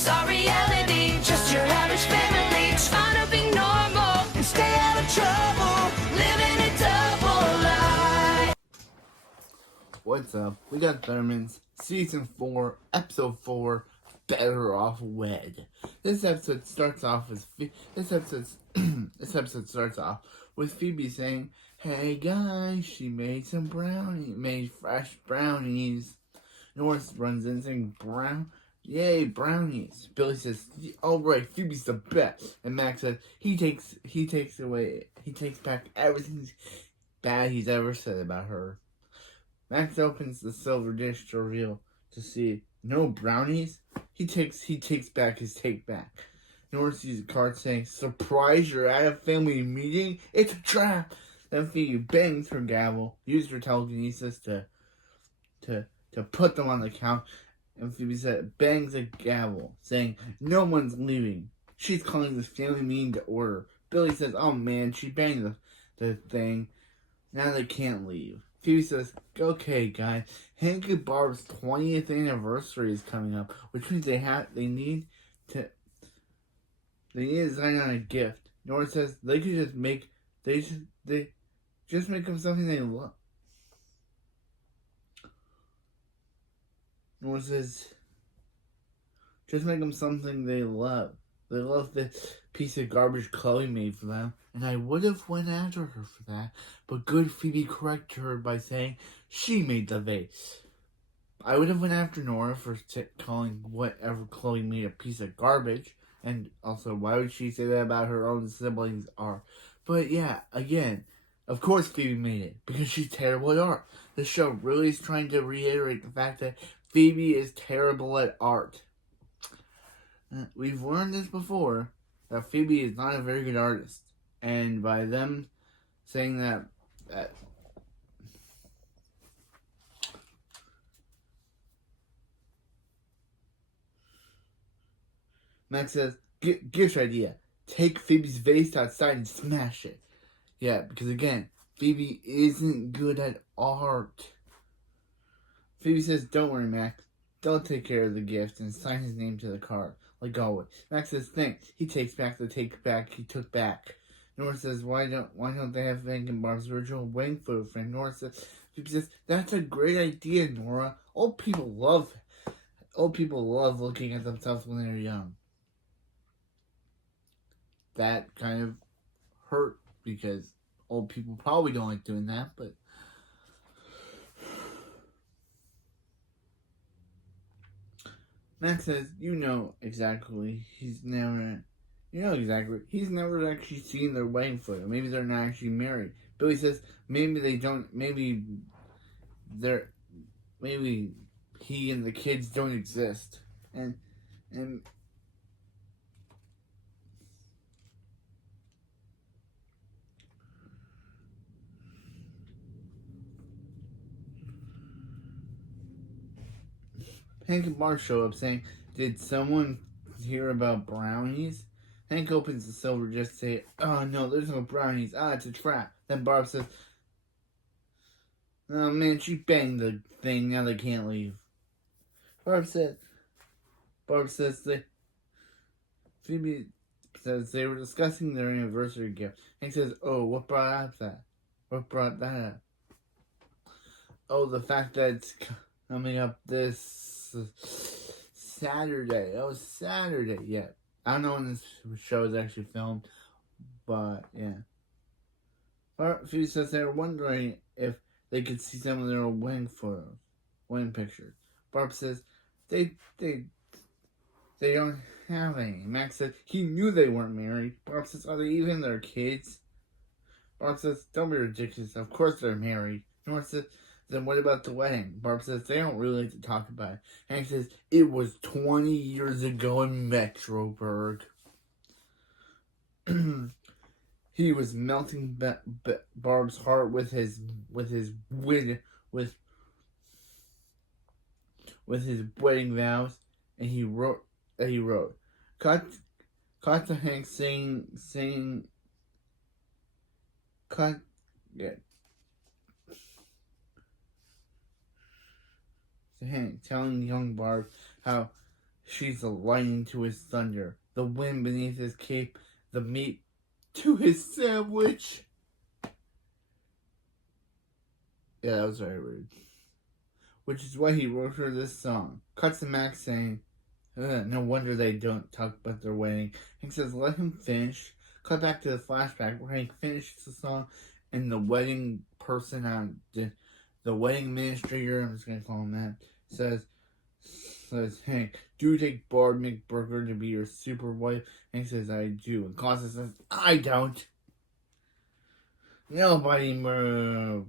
It's our reality, just your average family, trying to be normal and stay out of trouble, living a double life. What's up? We got Thurman's Season 4, Episode 4, Better Off Wed. This episode starts off with Phoebe saying, "Hey guys, she made fresh brownies." Norris runs in saying, "Yay, brownies." Billy says, "All right, Phoebe's the best." And Max says he takes back everything bad he's ever said about her. Max opens the silver dish to reveal to see no brownies. He takes back his take back. Nora sees a card saying, "Surprise, you're at a family meeting? It's a trap!" Then Phoebe bangs her gavel, used her telekinesis to put them on the couch, and Phoebe bangs a gavel, saying, "No one's leaving." She's calling this family meeting to order. Billy says, "Oh man, she banged the thing. Now they can't leave." Phoebe says, "Okay, guys, Hank and Barb's 20th anniversary is coming up, which means they need to design on a gift." Nora says they could just make them something they love. Nora says, just make them something they love. They love this piece of garbage Chloe made for them, and I would have went after her for that, but good Phoebe corrected her by saying she made the vase. I would have went after Nora for calling whatever Chloe made a piece of garbage, and also why would she say that about her own siblings are? But yeah, again, of course Phoebe made it, because she's terrible at art. The show really is trying to reiterate the fact that Phoebe is terrible at art. We've learned this before, that Phoebe is not a very good artist. And by them saying that Max says, gift idea. Take Phoebe's vase outside and smash it. Yeah, because again, Phoebe isn't good at art. Phoebe says, "Don't worry, Max. They'll take care of the gift and sign his name to the card, like always." Max says, "Thanks." He takes back the take back he took back. Nora says, why don't they have Hank and Barb's original wedding photo frame? Phoebe says, "That's a great idea, Nora. Old people love looking at themselves when they're young." That kind of hurt because old people probably don't like doing that, but Max says, "You know exactly. He's never actually seen their wedding photo. Maybe they're not actually married." Billy says, "Maybe they don't. Maybe he and the kids don't exist." And Hank and Barb show up saying, "Did someone hear about brownies?" Hank opens the silver just to say, "Oh no, there's no brownies. It's a trap." Then Barb says, "Oh man, she banged the thing. Now they can't leave." Barb says Phoebe says they were discussing their anniversary gift. Hank says, "Oh, what brought that up?" "Oh, the fact that it's coming up this Saturday." "Oh, Saturday." Yeah. I don't know when this show is actually filmed, but yeah. Phoebe says they were wondering if they could see some of their old wedding pictures. Barb says they don't have any. Max said he knew they weren't married. Barb says, "Are they even their kids?" Barb says, "Don't be ridiculous. Of course they're married." Nora says, "Then what about the wedding?" Barb says they don't really like to talk about it. Hank says it was 20 years ago in Metroburg. He was melting Barb's heart with his wedding vows, and he wrote. Cut to Hank saying cut. Yeah. To Hank telling young Barb how She's the lightning to his thunder, the wind beneath his cape, the meat to his sandwich. Yeah, that was very rude. Which is why he wrote her this song. Cuts to Max saying, no wonder they don't talk about their wedding. Hank says, let him finish. Cut back to the flashback where Hank finishes the song and the wedding person on the wedding administrator, I'm just going to call him that, says, Hank, do you take Barb McBurger to be your super wife? Hank says, I do. And Costa says, I don't. Nobody move.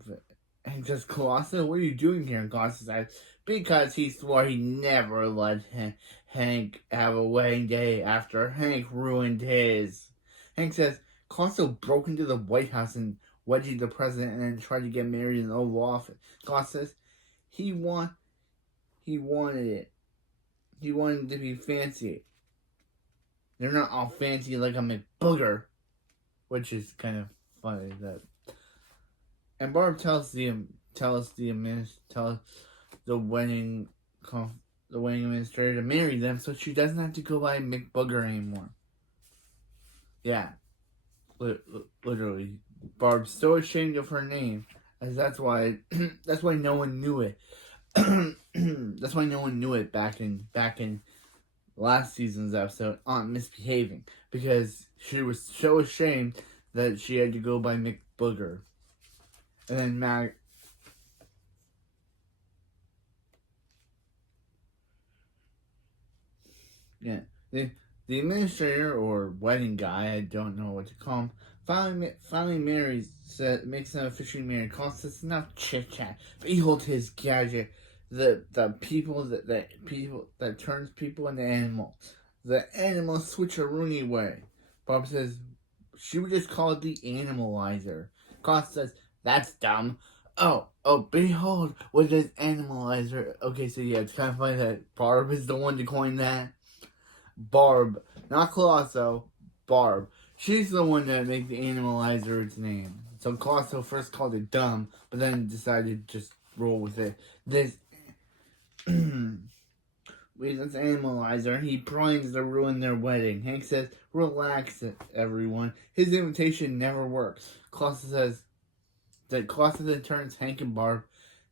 Hank says, Colossus, what are you doing here? And Costa says, because he swore he never let Hank have a wedding day after Hank ruined his. Hank says, Colossus broke into the White House and wedged the president and then tried to get married in the Oval Office. Colossus says, he wanted it. He wanted to be fancy. They're not all fancy like a McBooger. Which is kind of funny that. And Barb tells the wedding administrator to marry them so she doesn't have to go by McBooger anymore. Yeah. Literally. Barb's so ashamed of her name, as that's why no one knew it. That's why no one knew it back in last season's episode on Misbehaving, because she was so ashamed that she had to go by McBooger. And then the administrator or wedding guy, I don't know what to call him, finally makes them officially married. Calls this enough chit chat. Behold his gadget, the people that turns people into animals. The animal switcheroonie way. Bob says she would just call it the animalizer. Cost says that's dumb. Oh, behold what is animalizer. Okay, so yeah, it's kind of funny that Barb is the one to coin that. Barb, not Colosso, Barb. She's the one that made the animalizer its name. So Colosso first called it dumb, but then decided to just roll with it. This animalizer, he plans to ruin their wedding. Hank says, relax, everyone. His invitation never works. Colosso says that Colosso then turns Hank and Barb,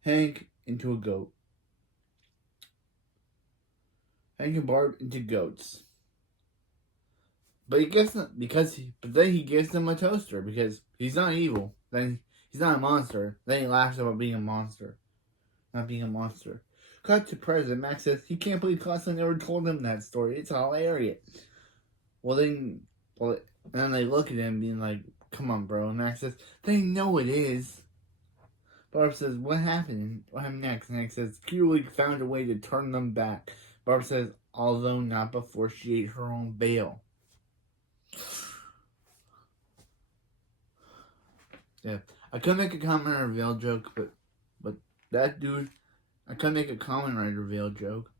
Hank into a goat. Hank and Barb into goats. But then he gives them a toaster because he's not evil. Then he's not a monster. Then he laughs about being a monster. Not being a monster. Cut to President. Max says he can't believe Costco never told him that story. It's hilarious. And then they look at him being like, come on, bro. And Max says, they know it is. Barb says, what happened? What happened next? And Max says, Kulik found a way to turn them back. Barb says, although not before she ate her own bail. Yeah, I could make a Kamen Rider veil joke, but that dude, I could make a Kamen Rider veil joke.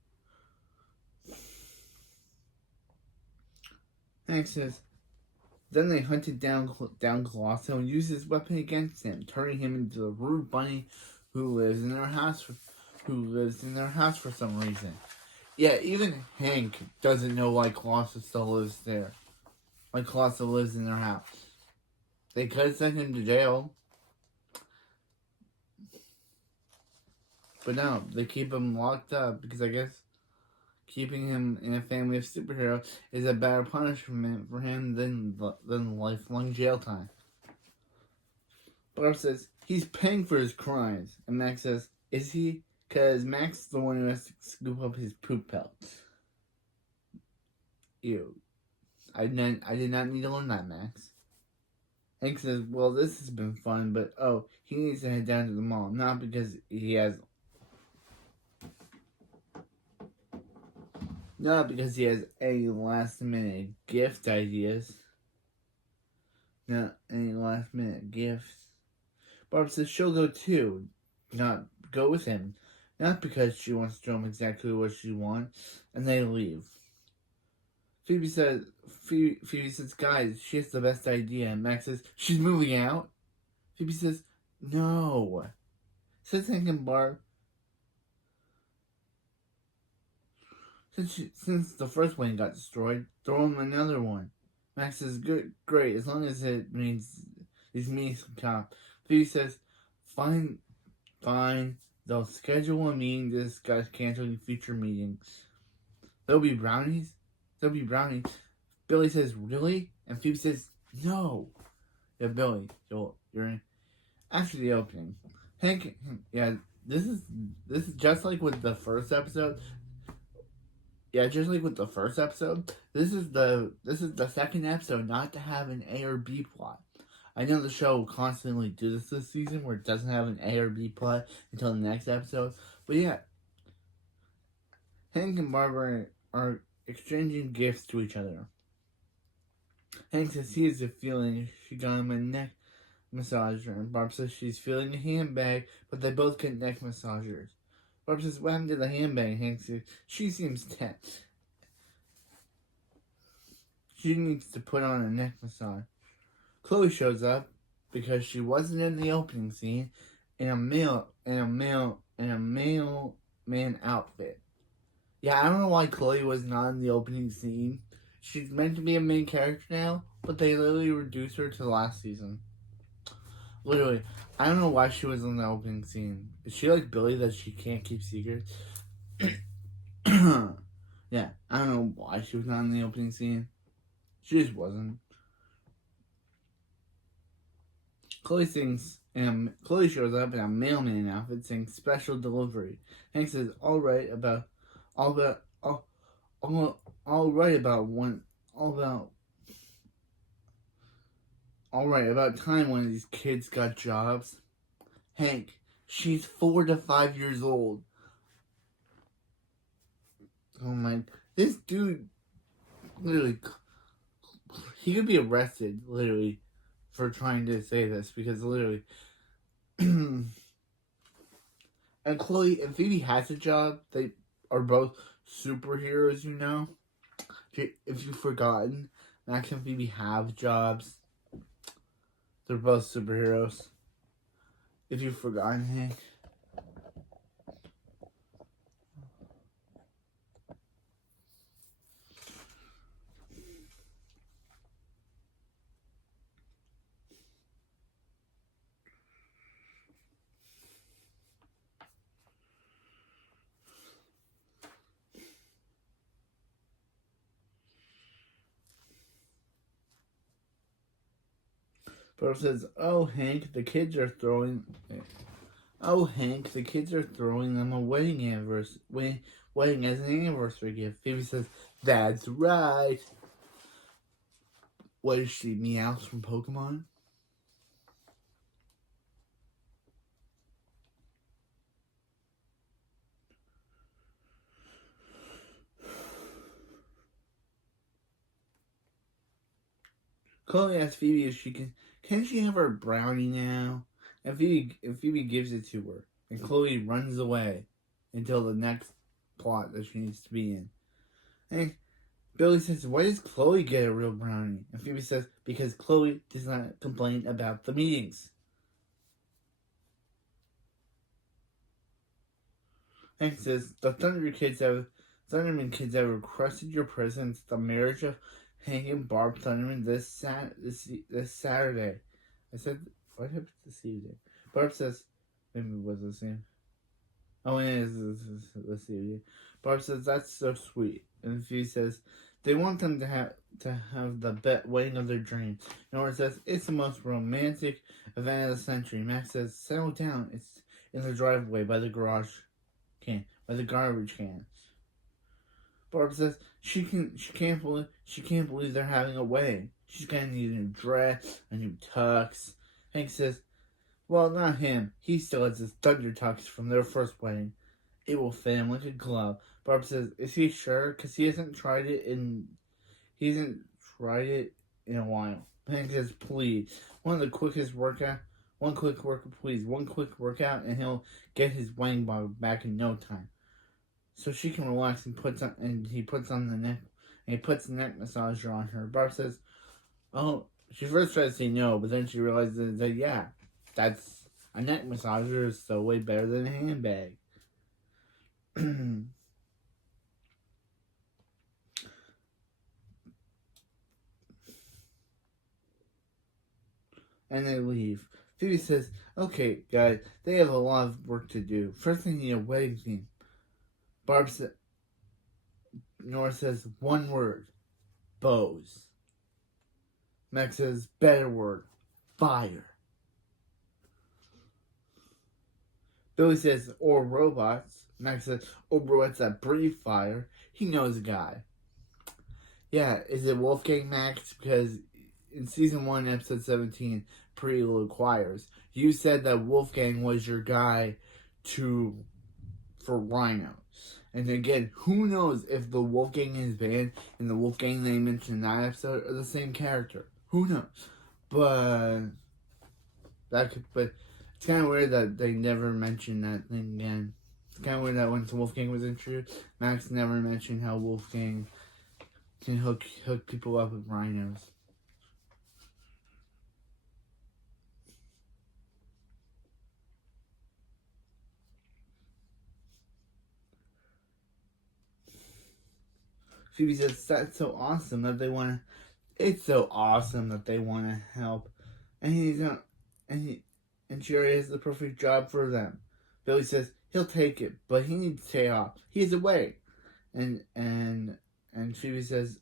Hank says, then they hunted down Colossus and used his weapon against him, turning him into the rude bunny who lives in their house for some reason. Yeah, even Hank doesn't know why Colossus still lives there. Why Colossus lives in their house. They could have sent him to jail. But no, they keep him locked up because I guess keeping him in a family of superheroes is a better punishment for him than lifelong jail time. Barb says he's paying for his crimes. And Max says, is he? Because Max is the one who has to scoop up his poop pellets. Ew. I did not need to learn that, Max. Hank says, well, this has been fun, but he needs to head down to the mall. Not because he has any last minute gift ideas. Not any last minute gifts. Barb says she'll go too. Not go with him. Not because she wants to show him exactly what she wants. And they leave. Phoebe says, guys, she has the best idea. And Max says, she's moving out? Phoebe says, no. Says Hank and Barb. Since the first plane got destroyed, throw him another one. Max says, good, great, as long as it means these meetings can count. Phoebe says, fine, they'll schedule a meeting to discuss canceling future meetings. There'll be brownies? There'll be brownies. Billy says, really? And Phoebe says, no. Yeah, Billy, you're in. After the opening, Hank, yeah, this is just like with the first episode. Yeah, just like with the first episode, this is the second episode not to have an A or B plot. I know the show will constantly do this season where it doesn't have an A or B plot until the next episode. But yeah, Hank and Barb are exchanging gifts to each other. Hank says he has a feeling she got him a neck massager, and Barb says she's feeling a handbag, but they both get neck massagers. Barb says, what happened to the handbag? Hank says, she seems tense. She needs to put on a neck massage. Chloe shows up because she wasn't in the opening scene in a mailman outfit. Yeah, I don't know why Chloe was not in the opening scene. She's meant to be a main character now, but they literally reduced her to last season. Literally, I don't know why she was in the opening scene. Is she like Billy that she can't keep secrets? Yeah, I don't know why she was not in the opening scene. She just wasn't. Chloe shows up in a mailman outfit saying special delivery. Hank says all right about time one of these kids got jobs. Hank, she's 4 to 5 years old. Oh my, this dude, literally, he could be arrested, literally, for trying to say this, because literally, and Chloe and Phoebe has a job. They are both superheroes, you know. If you've forgotten, Max and Phoebe have jobs. They're both superheroes. If you've forgotten, Hank. Barb says, "Oh, Hank, the kids are throwing them a wedding as an anniversary gift." Phoebe says, "That's right." What is she, Meowth from Pokemon? Chloe asks Phoebe if can she have her brownie now? And Phoebe gives it to her. And Chloe runs away until the next plot that she needs to be in. And Billy says, why does Chloe get a real brownie? And Phoebe says, because Chloe does not complain about the meetings. Hank says, the Thunderman kids have requested your presence at the marriage of Hank and Barb Thunderman this Saturday. I said, what happened this evening? Barb says, maybe it was the same. Oh, it is this evening. Barb says, that's so sweet. And Phoebe says, they want them to have the wedding of their dreams. Nora says, it's the most romantic event of the century. Max says, settle down. It's in the driveway by the garbage can. Barb says she can't believe they're having a wedding. She's gonna need a new dress, a new tux. Hank says, well, not him. He still has his thunder tux from their first wedding. It will fit him like a glove. Barb says, is he sure? Because he hasn't tried it in a while. Hank says, please. One quick workout, and he'll get his wedding bob back in no time. So she can relax and he puts the neck massager on her. Barb says, oh, she first tries to say no, but then she realizes that, yeah, that's a neck massager, so way better than a handbag. and they leave. Phoebe says, okay, guys, they have a lot of work to do. First, they need a wedding theme. Nora says, one word, bows. Max says, better word, fire. Billy says, or robots. Max says, or robots that breathe fire. He knows a guy. Yeah, is it Wolfgang Max? Because in season 1, episode 17, Pretty Little Choirs, you said that Wolfgang was your guy for Rhino. And again, who knows if the Wolfgang in his band and the Wolfgang they mentioned in that episode are the same character? Who knows? But it's kind of weird that they never mentioned that thing again. It's kind of weird that once Wolfgang was introduced, Max never mentioned how Wolfgang can hook people up with rhinos. Phoebe says that's so awesome that they want to. It's so awesome that they want to help, and she already has the perfect job for them. Billy says he'll take it, but he needs to stay off. He's away, and Phoebe says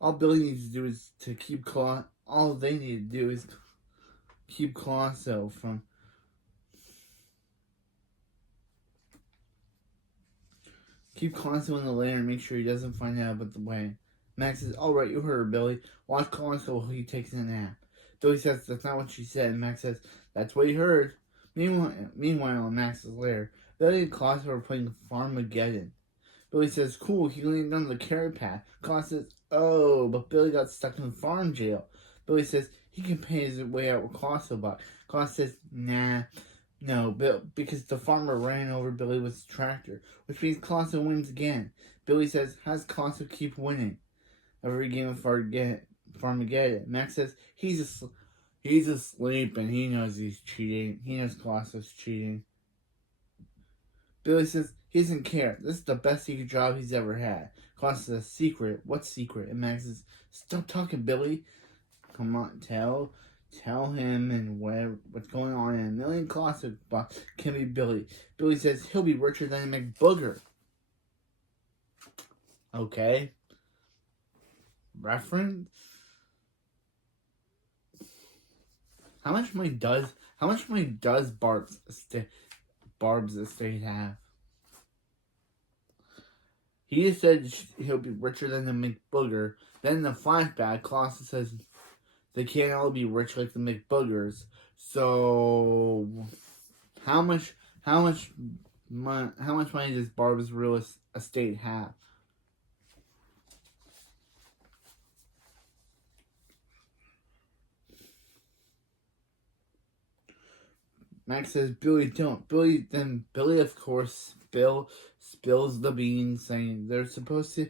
all Billy needs to do is to keep all they need to do is keep Colosso from. Keep Colosso in the lair and make sure he doesn't find out about the wedding. Max says, alright, you heard her, Billy. Watch Colosso while he takes a nap. Billy says, that's not what she said. And Max says, that's what he heard. Meanwhile, in Max's lair, Billy and Colosso are playing Farmageddon. Billy says, cool, he landed on the carrot path. Colosso says, oh, but Billy got stuck in farm jail. Billy says, he can pay his way out with Colosso, but Colosso says, nah. No, because the farmer ran over Billy with his tractor, which means Colosso wins again. Billy says, how does Colosso keep winning every game of Farmageddon? Max says, he's asleep and he knows he's cheating. He knows Colosso's cheating. Billy says, he doesn't care. This is the best secret job he's ever had. Colosso says, secret? What secret? And Max says, stop talking, Billy. Come on, tell him and what's going on in a million Colosso can be Billy. Billy says he'll be richer than a McBooger. Okay. Reference? How much money does Barb's estate have? He just said he'll be richer than the McBooger. Then in the flashback, Colosso says they can't all be rich like the McBoogers. So, how much money does Barb's real estate have? Max says, Billy, don't. Billy, of course, spills the beans, saying they're supposed to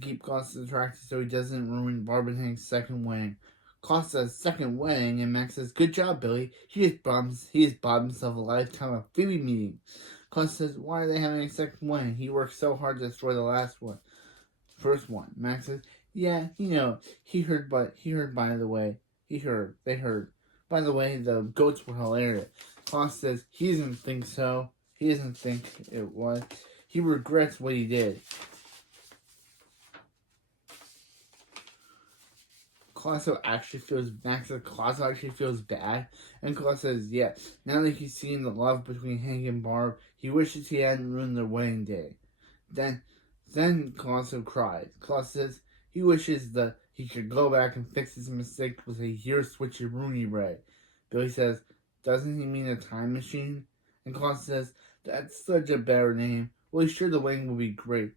keep Costa attracted so he doesn't ruin Barb and Hank's second wedding. Costa's second wedding, and Max says, good job, Billy. He just bought himself a lifetime of Phoebe meeting. Costa says, why are they having a second wedding? He worked so hard to destroy the first one. Max says, yeah, he heard, by the way. They heard. By the way, the goats were hilarious. Costa says, he doesn't think so. He doesn't think it was. He regrets what he did. Colosso actually feels bad, and Colosso says, yeah, now that he's seen the love between Hank and Barb, he wishes he hadn't ruined their wedding day. Then Colosso cries. Colosso says he wishes that he could go back and fix his mistake with a year switcheroonie ray. Billy says, doesn't he mean a time machine? And Colosso says, that's such a better name. Well, sure, the wedding will be great.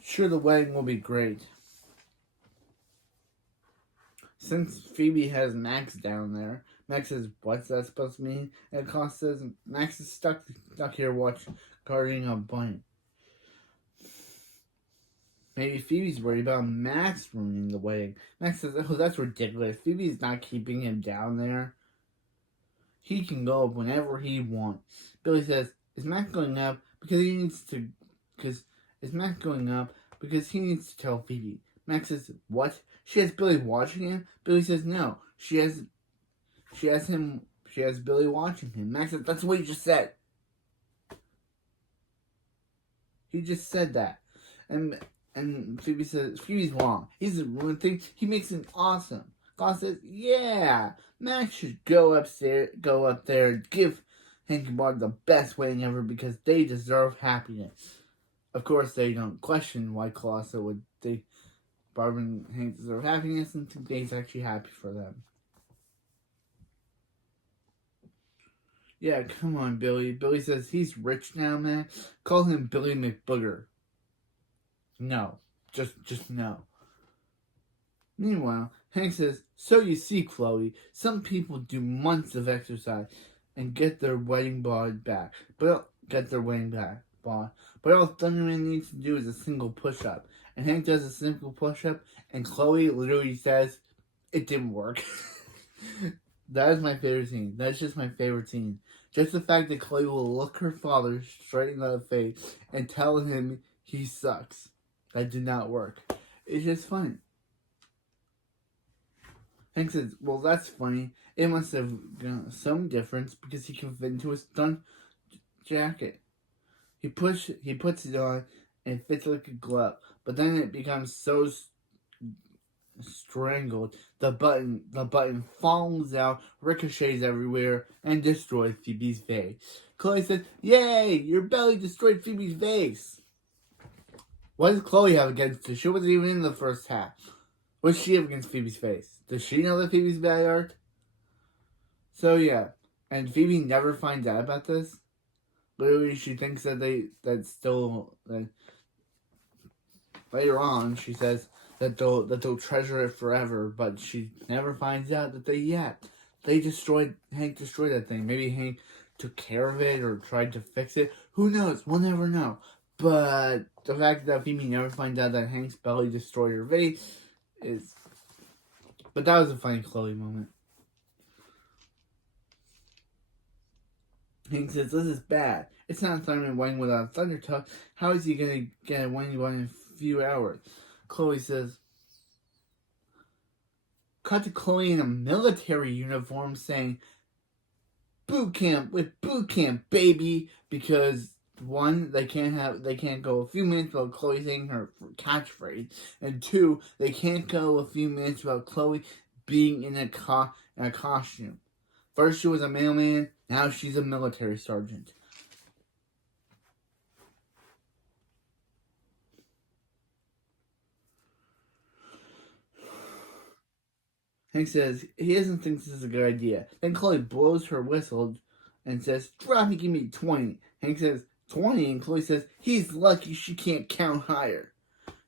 Sure, the wedding will be great. Since Phoebe has Max down there, Max says, what's that supposed to mean? And Costa says, Max is stuck here guarding a bunny. Maybe Phoebe's worried about Max ruining the wedding. Max says, oh, that's ridiculous. Phoebe's not keeping him down there. He can go up whenever he wants. Billy says, is Max going up because because he needs to tell Phoebe. Max says, what? She has Billy watching him? Billy says, no. She has Billy watching him. Max says, that's what he just said. He just said that. And Phoebe says, Phoebe's wrong. He's the one thing. He makes it awesome. God says, yeah, Max should go up there and give Hank and Barb the best wedding ever because they deserve happiness. Of course, they don't question why Colosso would think Barb and Hank deserve happiness and think he's actually happy for them. Yeah, come on, Billy. Billy says he's rich now, man. Call him Billy McBooger. No. Just no. Meanwhile, Hank says, so you see, Chloe, some people do months of exercise and get their wedding bond back. But all Thunderman needs to do is a single push-up. And Hank does a simple push-up, and Chloe literally says, it didn't work. That is my favorite scene. That's just my favorite scene. Just the fact that Chloe will look her father straight in the face and tell him he sucks. That did not work. It's just funny. Hank says, well, that's funny. It must have some difference because he can fit into his stunt jacket. He puts it on and it fits like a glove. But then it becomes so strangled. The button falls out, ricochets everywhere, and destroys Phoebe's vase. Chloe says, yay, your belly destroyed Phoebe's vase. What does Chloe have against it? She wasn't even in the first half. What does she have against Phoebe's face? Does she know that Phoebe's bad art? So yeah, and Phoebe never finds out about this. Literally, she thinks that later on, she says that they'll treasure it forever, but she never finds out that Hank destroyed that thing. Maybe Hank took care of it or tried to fix it. Who knows? We'll never know. But the fact that Phoebe never finds out that Hank's belly destroyed her vase is... But that was a funny Chloe moment. Hank says, this is bad. It's not Thunderman winning without a thunder tuck. How is he going to get a winning one in a few hours? Chloe says, cut to Chloe in a military uniform saying, boot camp, baby, because one, they can't go a few minutes without Chloe saying her catchphrase, and two, they can't go a few minutes without Chloe being in a costume. First she was a mailman, now she's a military sergeant. Hank says he doesn't think this is a good idea. Then Chloe blows her whistle and says, drop me, give me 20. Hank says, 20? And Chloe says, he's lucky she can't count higher.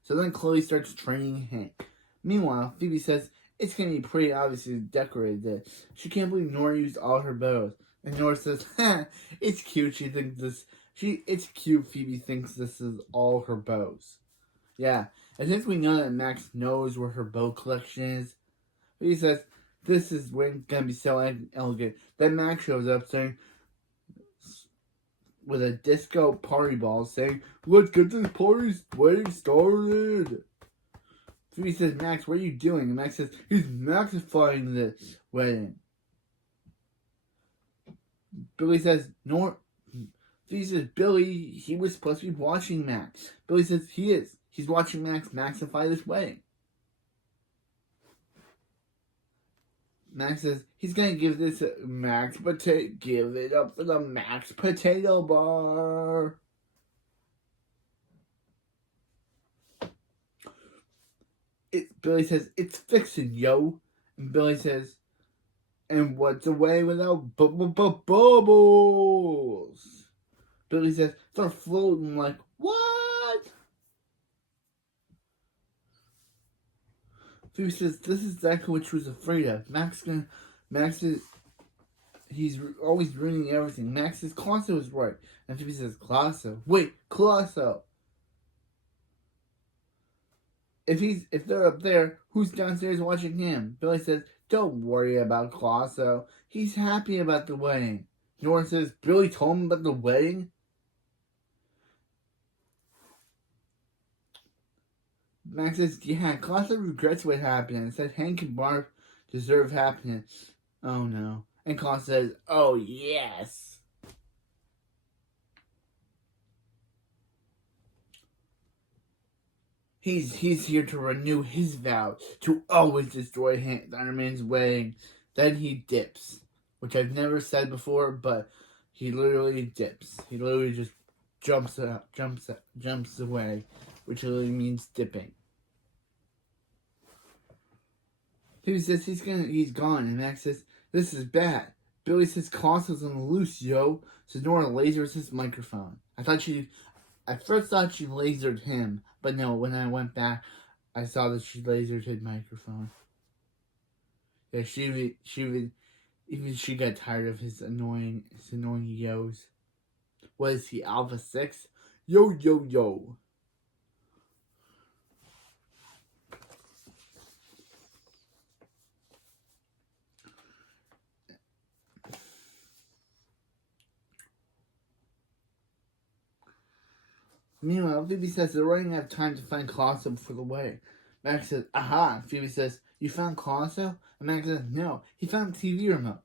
So then Chloe starts training Hank. Meanwhile, Phoebe says, it's going to be pretty obvious who decorated this. She can't believe Nora used all her bows. And Nora says, it's cute it's cute Phoebe thinks this is all her bows. Yeah, and since we know that Max knows where her bow collection is, he says, this is going to be so elegant. Then Max shows up saying, with a disco party ball saying, let's get this party wedding started. Phoebe says, Max, what are you doing? And Max says, he's maxifying this wedding. Billy says, no. Phoebe says, Billy, he was supposed to be watching Max. Billy says, he is. He's watching Max maxify this wedding. Max says, he's going to give this Max potato, give it up for the Max potato bar. Billy says, it's fixing, yo. And Billy says, and what's a way without bubbles? Billy says, they're floating like, what? Phoebe says, this is exactly what she was afraid of. He's always ruining everything. Max says, Colosso is right. And Phoebe says, Colosso? Wait, Colosso. If they're up there, who's downstairs watching him? Billy says, don't worry about Colosso. He's happy about the wedding. Nora says, Billy told him about the wedding? Max says, yeah, Colossus regrets what happened and said Hank and Barb deserve happiness. Oh no. And Colossus says, oh yes. He's here to renew his vow to always destroy Iron Man's wedding. Then he dips, which I've never said before, but he literally dips. He literally just jumps away, which literally means dipping. Phoebe says he's gone, and Max says this is bad. Billy says Colossus on the loose, yo. So Nora lasers his microphone. I first thought she lasered him, but no, when I went back, I saw that she lasered his microphone. Yeah, even she got tired of his annoying yos. What is he, Alpha 6? Yo, yo, yo. Meanwhile, Phoebe says they're running out of time to find Colosso before the wedding. Max says, aha. Phoebe says, you found Colosso? And Max says, no. He found the TV remote.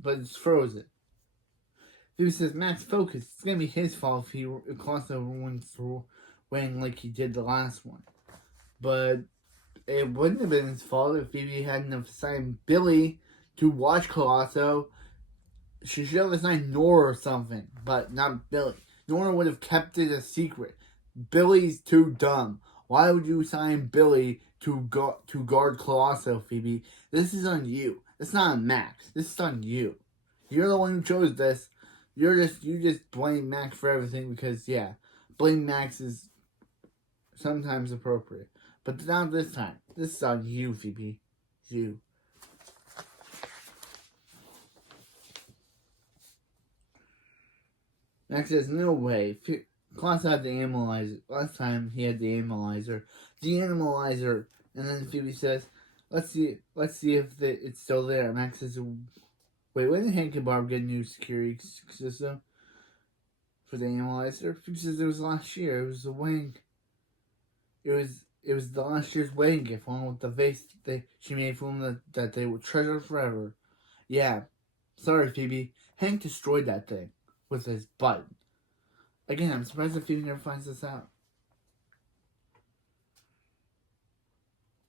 But it's frozen. Phoebe says, Max, focus. It's going to be his fault if Colosso ruins the wedding like he did the last one. But it wouldn't have been his fault if Phoebe hadn't assigned Billy to watch Colosso. She should have assigned Nora or something, but not Billy. Nora would have kept it a secret. Billy's too dumb. Why would you assign Billy to guard Colosso, Phoebe? This is on you. It's not on Max. This is on you. You're the one who chose this. You just blame Max for everything because, yeah, blame Max is sometimes appropriate. But not this time. This is on you, Phoebe. You. Max says, no way. Colosso had the analyzer. Last time he had the analyzer. The analyzer. And then Phoebe says, let's see if it's still there. Max says, wait, when did Hank and Barb get a new security system for the analyzer? Phoebe says it was last year. It was the wedding. It was the last year's wedding gift, along with the vase she made for him that they will treasure forever. Yeah. Sorry, Phoebe. Hank destroyed that thing with his butt. Again, I'm surprised that Phoebe never finds this out.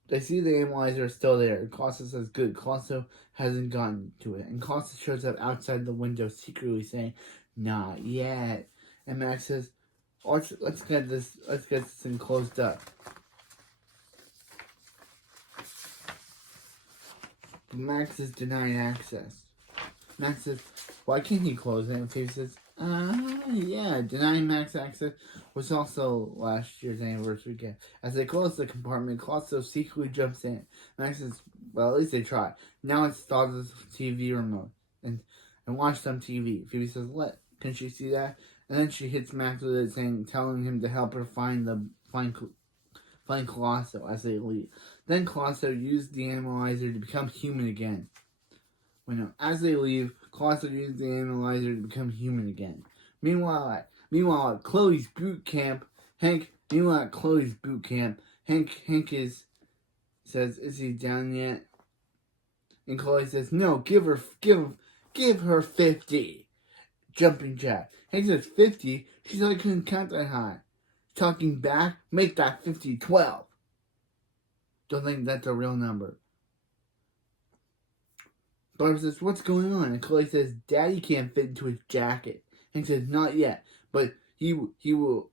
They see the analyzer is still there. Colossus says, good. Colosso hasn't gotten to it. And Colossus shows up outside the window secretly saying, not yet. And Max says, let's get this thing closed up. But Max is denying access. Max says, why can't he close it? And Phoebe says, yeah, denying Max access was also last year's anniversary gift. As they close the compartment, Colosso secretly jumps in. Max says, well, at least they tried. Now install the TV remote and watch some TV. Phoebe says, can she see that? And then she hits Max with it, telling him to help her find Colosso as they leave. Then Colosso used the analyzer to become human again. As they leave, Colosso uses the analyzer to become human again. Meanwhile, at Chloe's boot camp, Hank says, is he down yet? And Chloe says, no, give her 50. Jumping jack. Hank says 50? She said I couldn't count that high. Talking back, make that 50 12. Don't think that's a real number. Barb says, what's going on? And Chloe says, Daddy can't fit into his jacket. Hank says, not yet, but he will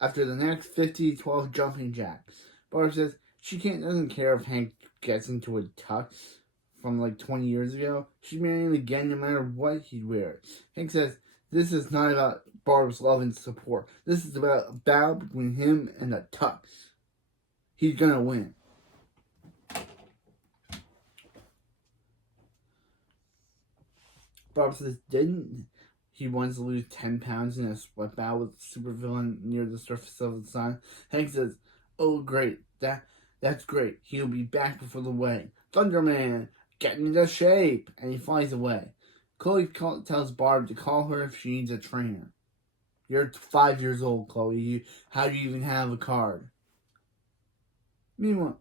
after the next 50 12 jumping jack. Barb says, she doesn't care if Hank gets into a tux from like 20 years ago. She'd marry him again no matter what he'd wear. Hank says, this is not about Barb's love and support. This is about a battle between him and the tux. He's gonna win. Barb says, didn't he once lose 10 pounds in a sweat battle with a supervillain near the surface of the sun? Hank says, oh great, that's great. He'll be back before the wedding. Thunderman, get into shape. And he flies away. Chloe tells Barb to call her if she needs a trainer. You're 5 years old, Chloe. How do you even have a card? Meanwhile,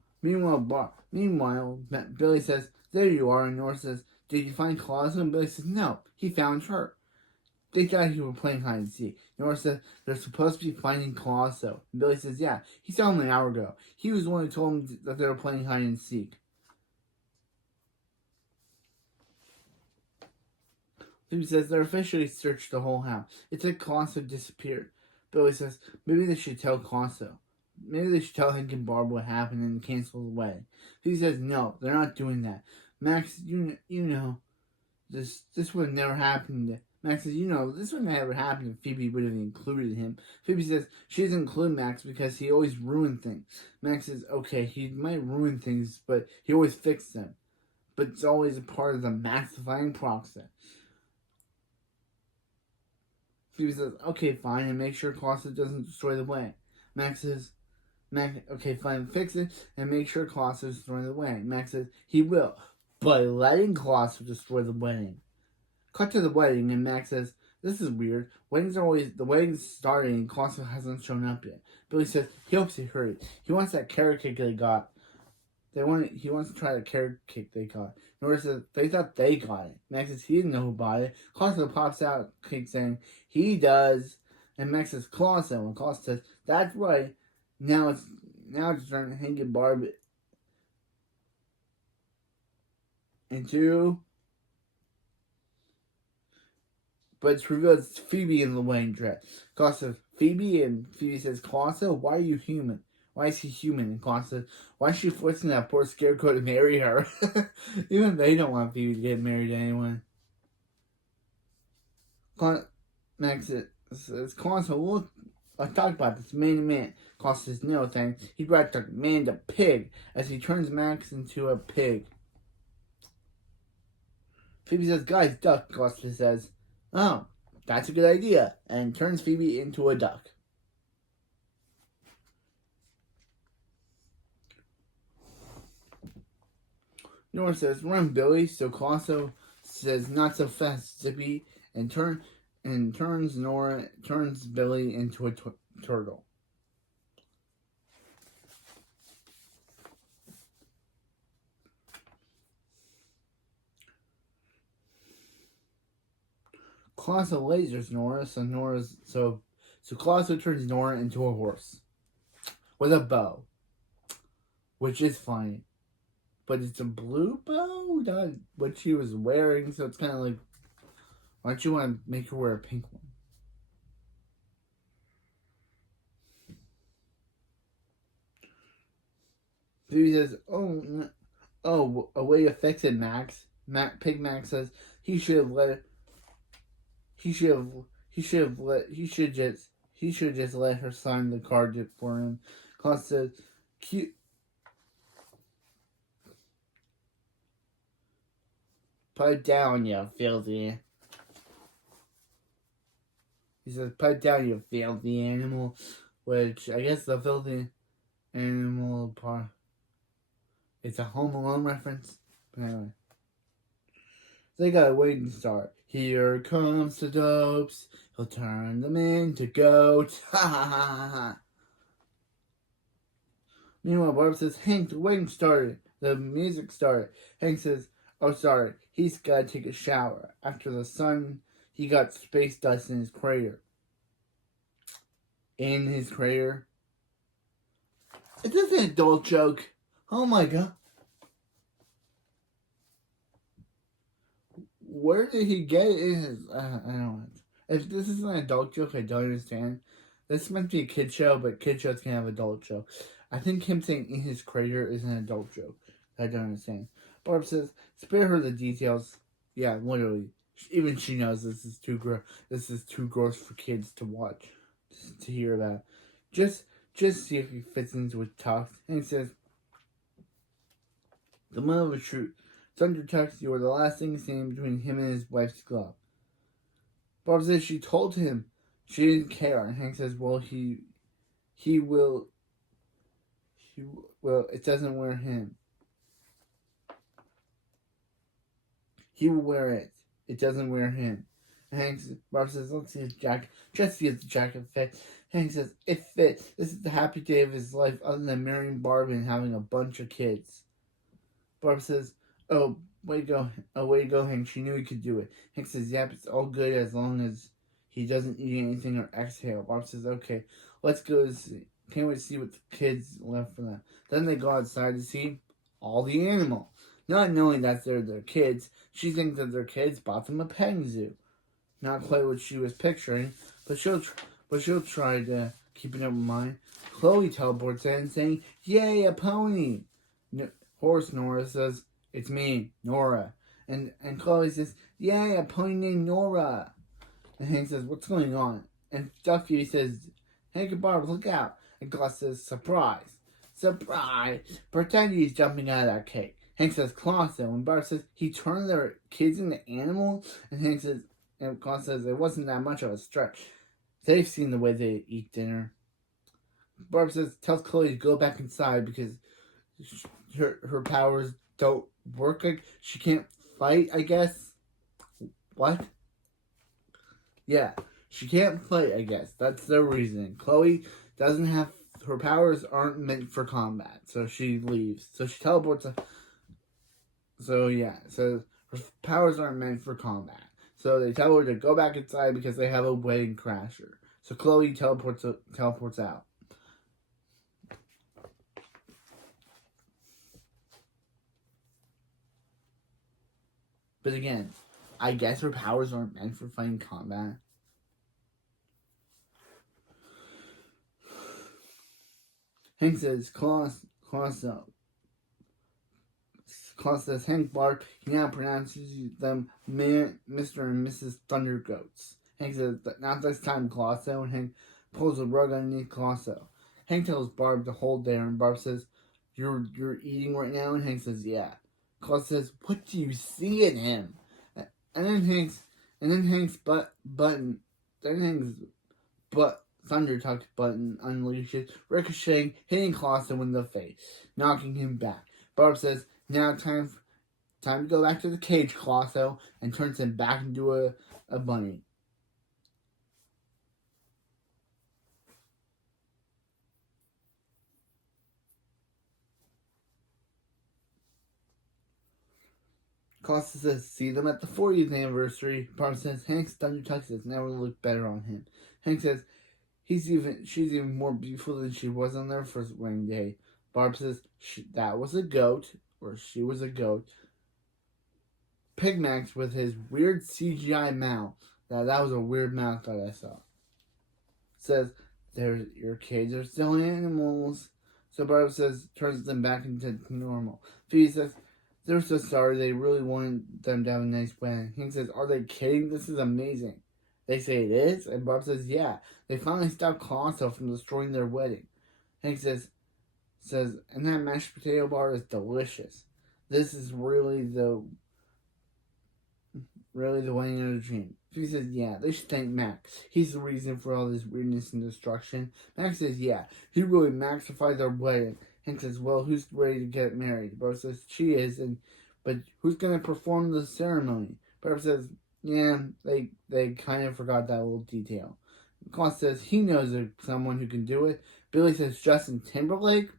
Billy says, "There you are," and Nora says, "Did you find Colossus?" And Billy says, "No, he found her." They thought you were playing hide and seek. Nora says, "They're supposed to be finding Colosso." And Billy says, "Yeah, he saw him an hour ago. He was the one who told him that they were playing hide and seek." Phoebe says, "They're officially searched the whole house. It's like Colosso disappeared." Billy says, "Maybe they should tell Colosso. Maybe they should tell Hank and Barb what happened and cancel the wedding." Phoebe says, "No, they're not doing that. Max, you know, this would have never happened." Max says, "This would never happen if Phoebe would have included him." Phoebe says she doesn't include Max because he always ruined things. Max says, "Okay, he might ruin things, but he always fixed them. But it's always a part of the maxifying process." Phoebe says, "Okay, fine, and make sure Colosso doesn't destroy the wedding." Max says, "Okay, fine, fix it, and make sure Colosso doesn't destroy the wedding." Max says, "He will, by letting Colosso destroy the wedding." Cut to the wedding, and Max says, "This is weird. The wedding's starting, and Colosso hasn't shown up yet." Billy says he hopes he hurried. He wants that carrot cake they got. He wants to try the carrot cake they got. Nora says they thought they got it. Max says he didn't know who bought it. Colosso pops out cake saying he does, and Max says Colosso, and Colosso says that's right. Now it's trying to Hank and Barb into. But it's revealed it's Phoebe in the wedding dress. Colosso says Phoebe, and Phoebe says, "Colosso, why are you human? Why is he human?" And Colosso says, "Why is she forcing that poor scarecrow to marry her?" Even they don't want Phoebe to get married to anyone. Max says, "Colosso, look, I talked about this man to man." Colosso says, "No, thanks." He brought the man to pig as he turns Max into a pig. Phoebe says, "Guys, duck." Colosso says, "Oh, that's a good idea," and turns Phoebe into a duck. Nora says, "Run, Billy." So Colosso says, "Not so fast, Zippy," and turns Billy into a turtle. Colosso lasers Nora, so Colosso turns Nora into a horse with a bow, which is funny, but it's a blue bow, not what she was wearing. So it's kind of like, why don't you want to make her wear a pink one? Phoebe says, "Oh, a way to fix it, Max." Pig Max says he should have let. He should just let her sign the card for him. Colosso says, "Cute." "Put it down, you filthy." He says, "Put it down, you filthy animal," which I guess the filthy animal part. It's a Home Alone reference. But anyway, they gotta wait and start. "Here comes the dopes. He'll turn them into goats." Ha ha ha ha. Meanwhile, Barb says, "Hank, the wedding started. The music started." Hank says, "Oh, sorry. He's gotta take a shower. After the sun, he got space dust in his crater." In his crater? Is this an adult joke? Oh my god. Where did he get it in his... I don't know. If this is an adult joke, I don't understand. This might be a kid show, but kid shows can have adult jokes. I think him saying "in his crater" is an adult joke. I don't understand. Barb says, "Spare her the details." Yeah, literally. Even she knows this is too gross. This is too gross for kids to watch, to hear about. Just see if he fits into a tux. And he says, "The mother was true. Thunder tux, you were the last thing seen between him and his wife's glove." Barb says she told him she didn't care. And Hank says, "Well, he will. It doesn't wear him. He will wear it. It doesn't wear him." Barb says, let's see his jacket. Just see if the jacket fit. Hank says, it fits. This is the happy day of his life other than marrying Barb and having a bunch of kids. Barb says, oh, way to go. Oh, way to go, Hank. She knew he could do it. Hank says, yep, it's all good as long as he doesn't eat anything or exhale. Barb says, okay, let's go see. Can't wait to see what the kids left for them. Then they go outside to see all the animals. Not knowing that they're their kids, she thinks that their kids bought them a petting zoo. Not quite what she was picturing, but she'll try to keep an open mind. Chloe teleports in, saying, "Yay, a pony!" Horse Nora says, "It's me, Nora." And Chloe says, "Yay, a pony named Nora." And Hank says, "What's going on?" And Duffy says, "Hank and Barb, look out!" And Klaus says, "Surprise, surprise!" Pretend he's jumping out of that cake. Hank says, "Colossso," and Barb says, "He turned their kids into animals." And Hank says, and Klaus says, "It wasn't that much of a stretch. They've seen the way they eat dinner." Barb says, tells Chloe to go back inside because her powers don't work. Like, she can't fight, I guess. What? Yeah, she can't fight, I guess. That's their reasoning. Chloe doesn't have, her powers aren't meant for combat, so she leaves. So she teleports. So her powers aren't meant for combat. So they tell her to go back inside because they have a wedding crasher. So Chloe teleports out. But again, I guess her powers aren't meant for fighting combat. Hank says, Colossso. Klaus says, Hank Barb, he now pronounces them Mr. and Mrs. Thundergoats. Hank says, not this time, Colossso, and Hank pulls a rug underneath Colossso. Hank tells Barb to hold there, and Barb says, You're eating right now? And Hank says, yeah. Klaus says, what do you see in him? And then Hank's Thunder Tuck's button unleashes, ricocheting, hitting Colossso in the face, knocking him back. Barb says, now time to go back to the cage, Colossso, and turns him back into a bunny. Colossus says, see them at the 40th anniversary. Barb says, Hank's Thunder Tuck has never looked better on him. Hank says, she's even more beautiful than she was on their first wedding day. Barb says, that was a goat, or she was a goat. Pigmax with his weird CGI mouth. That was a weird mouth that I saw. Says, your kids are still animals. So Barb says, turns them back into normal. Phoebe says, they're so sorry. They really wanted them to have a nice wedding. Hank says, are they kidding? This is amazing. They say it is? And Barb says, yeah. They finally stopped Colossso from destroying their wedding. Hank says, and that mashed potato bar is delicious. This is really the wedding of a dream. She says, yeah, they should thank Max. He's the reason for all this weirdness and destruction. Max says, yeah, he really maxified their wedding. Hank says, well, who's ready to get married? Barb says, she is, but who's going to perform the ceremony? Barb says, yeah, they kind of forgot that little detail. Klaus says, he knows someone who can do it. Billy says, Justin Timberlake?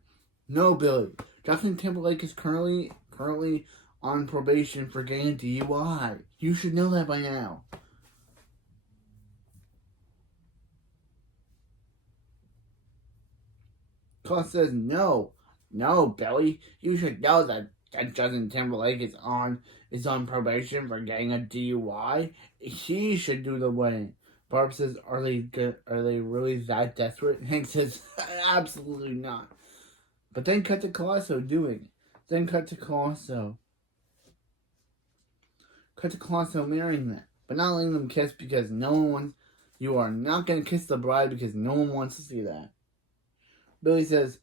No, Billy. Justin Timberlake is currently on probation for getting a DUI. You should know that by now. Klaus says, no, Billy. You should know that Justin Timberlake is on probation for getting a DUI. He should do the wedding. Barb says, are they really that desperate? Hank says, absolutely not. But then cut to Colossso doing it. Then cut to Colossso marrying them. But not letting them kiss because you are not going to kiss the bride because no one wants to see that. Billy says,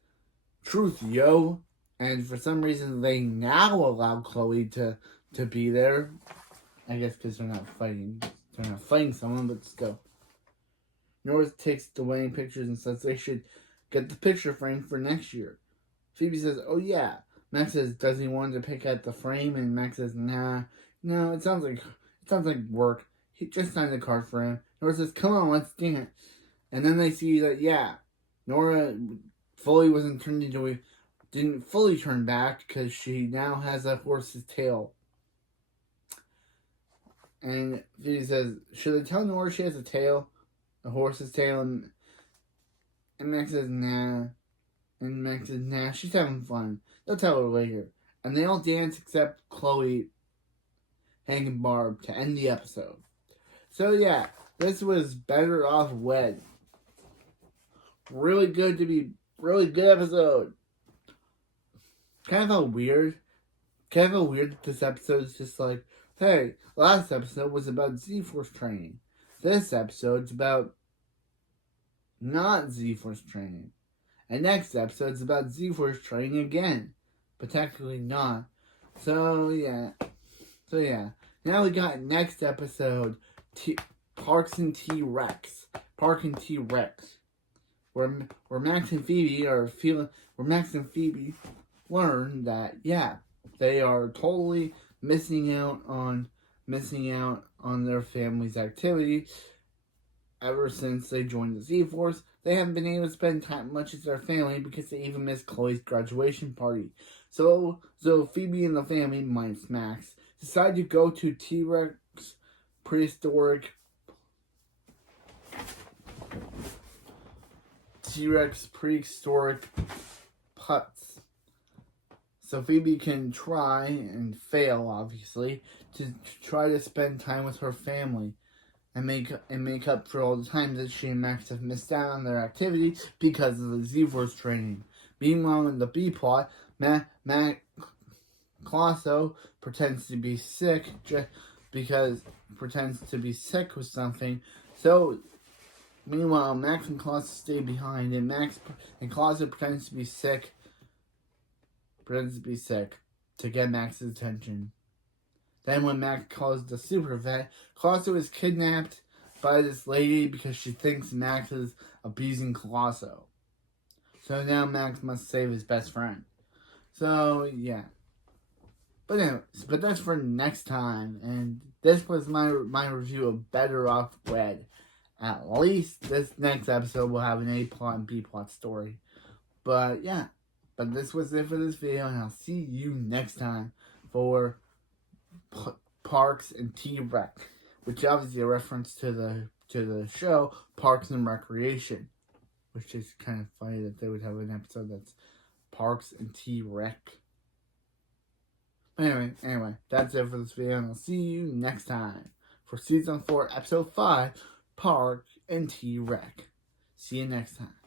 truth, yo. And for some reason, they now allow Chloe to be there. I guess because they're not fighting. They're not fighting someone, but still. North takes the wedding pictures and says they should get the picture frame for next year. Phoebe says, oh yeah. Max says, does he want to pick out the frame? And Max says, nah. No, it sounds like work. he just signed the card for him. Nora says, come on, let's dance. And then they see that, yeah, Nora fully wasn't turned into a, didn't fully turn back because she now has a horse's tail. And Phoebe says, should I tell Nora she has a tail? A horse's tail? And Max says, nah. And Max says, nah, she's having fun. They'll tell her later. And they all dance except Chloe, Hank and Barb to end the episode. So yeah, this was Better Off Wed. Really good episode. Kind of felt weird. That this episode is just like, hey, last episode was about Z-Force training. This episode's about not Z-Force training. And next episode's about Z-Force training again. But technically not. So yeah. Now we got next episode, Parks and T-Rex. Park and T-Rex. Where Max and Phoebe learn that, yeah, they are totally missing out on their family's activity. Ever since they joined the Z-Force, they haven't been able to spend time much with their family because they even missed Chloe's graduation party. So Phoebe and the family, minus Max, decide to go to T-Rex prehistoric putts. So Phoebe can try and fail, obviously, to try to spend time with her family and make up for all the time that she and Max have missed out on their activity because of the Z-Force training. Meanwhile, in the B plot, Colosso pretends to be sick with something. So meanwhile, Max and Colosso stay behind, and Colosso pretends to be sick to get Max's attention. Then when Max calls the super vet, Colosso is kidnapped by this lady because she thinks Max is abusing Colosso. So now Max must save his best friend. So yeah. But anyways, that's for next time. And this was my review of Better Off Wed. At least this next episode will have an A plot and B plot story. But yeah. But this was it for this video, and I'll see you next time for Parks and T-Rex, which is obviously a reference to the show Parks and Recreation, which is kind of funny that they would have an episode that's Parks and T-Rex. Anyway, that's it for this video, and I'll see you next time for Season 4, Episode 5, Park and T-Rex. See you next time.